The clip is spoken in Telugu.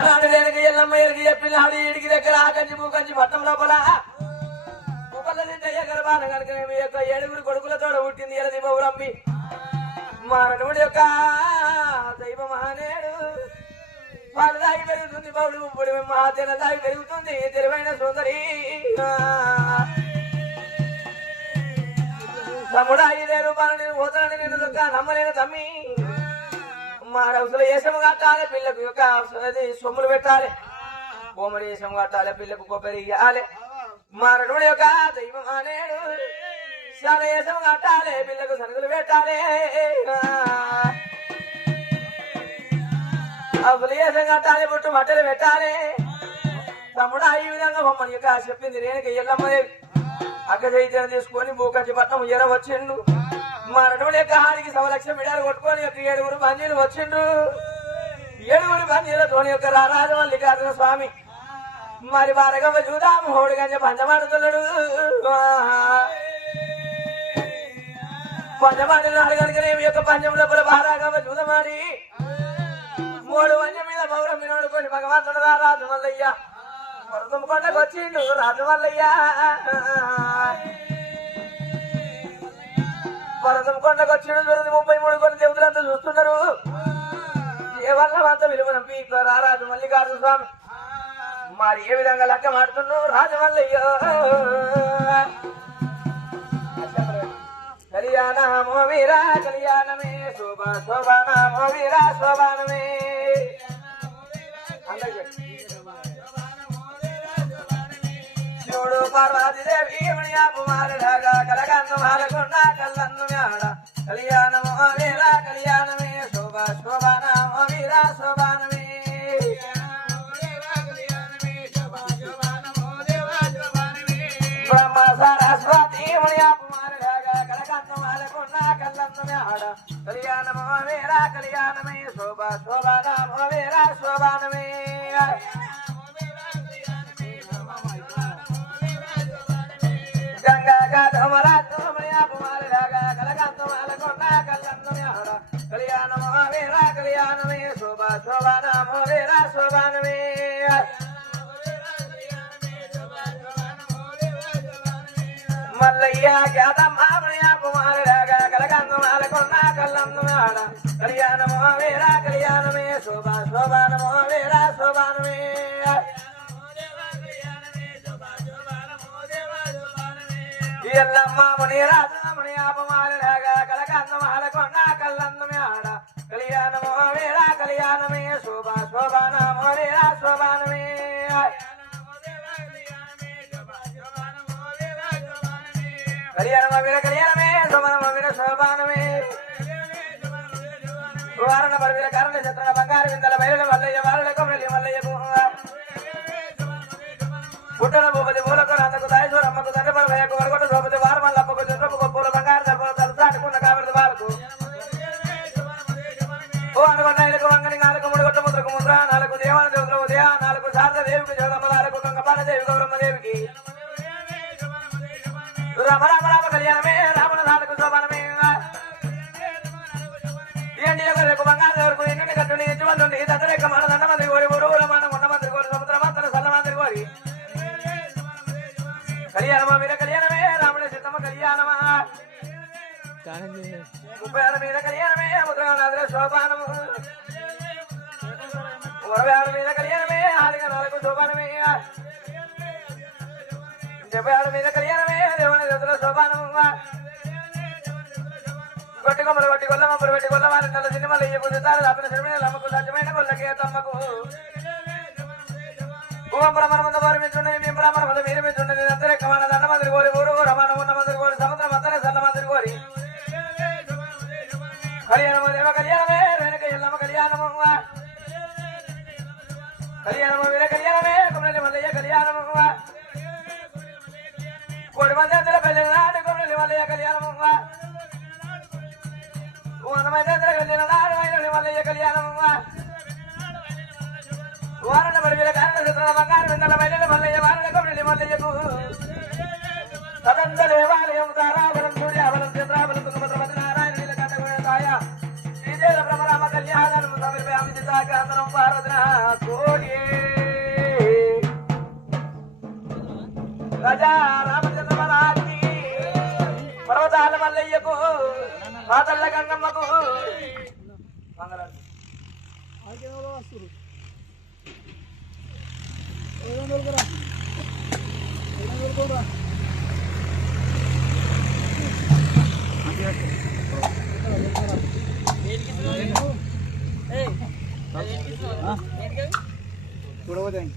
ఎల్లమ్మ ఎరిగి చెప్పినాడు ఈడికి దగ్గర ఆకంచి మూకంచి పట్టం లోపల గర్భాన కనుక యొక్క 7 కొడుకులతో పుట్టింది ఎలది బౌరమ్మి మానవుడి యొక్క దైవ మహానేడు పాలు దాగి పెరుగుతుంది బౌడు ముప్పుడు మహాతెన దాగి పెరుగుతుంది తెలివైన సుందరి తమ్ముడా 5 రూపాయలు నేను పోతానని నేను నమ్మలేను తమ్మి మా రౌసులు వేసము కట్టాలి పిల్లకు యొక్క సొమ్ములు పెట్టాలి కోమరి వేసము కట్టాలి పిల్లకు కొబ్బరి ఇవ్వాలి మారనుడు యొక్క దైవం అనేడు సన వేసము కట్టాలి పిల్లకు సరుకులు పెట్టాలి అసలు వేసం కట్టాలి పుట్టు బట్టలు పెట్టాలి తమ్ముడా ఈ విధంగా బొమ్మని యొక్క చెప్పింది రేణుక ఎల్లమ్మదేవి అక్క చైతన్యం తీసుకొని మూకంచి పట్టం ఎర వచ్చిండు మరణుడు యొక్క హాడికి 1,00,000 మిడాలు కొట్టుకొని యొక్క 7 బందీలు వచ్చిండ్రు 7 బందీలతోని యొక్క రారాజు మల్లికార్జున స్వామి మరి వారగమ్మ చూద్దాము హోడు గంజ పంచమాడుతున్నాడు పంచమాడినాడు కనుకనేమి యొక్క పంచం లోపల బారాగమ్మ చూదమాడి 3 వంజ మీద పౌరం వినోడుకొని భగవంతుడు రారాజు మల్లయ్య వరదం కొండకు వచ్చిండు రాజు మల్లయ్య వరదం కొండకు వచ్చిండు 33 కొన్ని దేవులంతా చూస్తున్నారు ఏ వల్ల అంత విలువనంపి రారాజు మల్లికార్జున స్వామి మరి ఏ విధంగా లెక్క మాడుతున్నావు రాజమల్లయ్యో కళ్యాణమో వీరా కళ్యాణమే శోభ శోభానమో వీరా శోభానమే శివుడు పార్వతీదేవి కుమారుడాగా కలగన్ను మాలకొండ కళ్ళన్ను మేడ కళ్యాణమో వీరా కళ్యాణమే శోభ శోభానమో వీరా శోభానమే బ్రహ్మ సరస్వతి కుమారుడాగా కలగన్ను మాలకొండ కళ్ళన్ను మేడ కళ్యాణమో వీరా కళ్యాణమే శోభ శోభానమో వీరా శోభానమే గంగా గాధమరాజు కుమారుడాగా కలగన్ను మాలకొండ కళ్ళన్ను మేడ కళ్యాణమో వీరా కళ్యాణమే శోభ శోభానమో వీరా శోభానమే మల్లయ్య ఖ్యాతమ్మ కుమారుడాగా కలగన్ను మాలకొండ కళ్ళన్ను మేడ కళ్యాణమో వీరా కళ్యాణమే శోభ శోభానమో వీరా శోభానమే ఎల్లమ్మ మునిరాజు మునియాపమారుడాగా కలగన్ను మాలకొండ కళ్ళన్ను మేడ కళ్యాణమో వీరా కళ్యాణమే శోభ శోభానమో వీరా శోభానమే కళ్యాణమ వీర కళ్యాణమే శోభనమ వీర శోభానమే వారణ పరవీర కారణ చిత్రణ బంగారు విందల బయలు మల్లయ్య వారణ కొమలి మల్లయ్య పుట్టన భూపతి మూలకు నందకు దాయసూరమ్మకు తండ్రి భయకు వరగొట్ట సోపతి వారు మల్లప్పకు చంద్రపు గొప్పలు బంగారు దర్పలు తలుసు అనుకున్న కాబట్టి వారకు ఓ అనుకున్న ఇలకు వంగని 4 ముడుగొట్ట ముద్రకు ముద్ర 4 దేవాన దేవతల ఉదయ 4 శారద దేవికి జగదమ్మ 4 గంగపాల దేవి గౌరమ్మ దేవికి రామ రామ రామ కళ్యాణమే రాముల 4 శోభానమే ఏంటి రేపు బంగారు వరకు ఎన్ని కట్టుని ఎత్తుమంది దత్తరేఖ మన దండ మంది కోరి ఊరుల మన కొండ మంది కోరి సముద్ర మంత్ర సల్ల మంది కోరి కళ్యాణమా వీర కళ్యాణమే రాముల సీతమ్మ కళ్యాణమా 36 మీద కళ్యాణమే ముద్రనాథుల శోభానము 66 మీద కళ్యాణమే హాలిక 4 శోభానమే 76 మీద కళ్యాణమే దేవుని దేవతల శోభానము కొట్టి కొమ్మలు కొట్టి కొల్లమ్మలు పెట్టి కొల్లవారి నల్ల సినిమాలు ఇయ్య కుదుతారు అప్పుడు శ్రమణ అమ్మకు సత్యమైన కొల్లకే తమ్మకు భూమంపరమంద వారు మించుండని మేము బ్రాహ్మణ మీరు మించుండని అంతరేకమైన దండ మందిరి కోరి ఊరు రమాన ఉన్న మందిరి కోరి సముద్రం అంతనే సల్ల మందిరి కోరి కళ్యాణము దేవ కళ్యాణమే రేణుక ఎల్లమ్మ కళ్యాణము కళ్యాణము వీర కళ్యాణమే కొమ్మలి మల్లయ్య కళ్యాణము కోడి మంది అందరూ పెళ్లి నాటి కొమ్మలి మల్లయ్య కళ్యాణము మల్లయ్య కళ్యాణము వారణ పడిన కారణ చిత్ర బంగారు విందల బయలు మల్లయ్య వారణ కొమ్మలి మల్లయ్యకు సదంత దేవాలయం తారాబలం సూర్యాబలం చంద్రాబలం తుంగభద్రపతి నారాయణ నీలకంఠ శ్రీదేవ భ్రమరామ కళ్యాణం సమీప అమితాగ్రహం పార్వతిన కోడి మల్లయ్యకు పాతల్ల గంగమ్మకు మంగళారతి చూడవద్దండి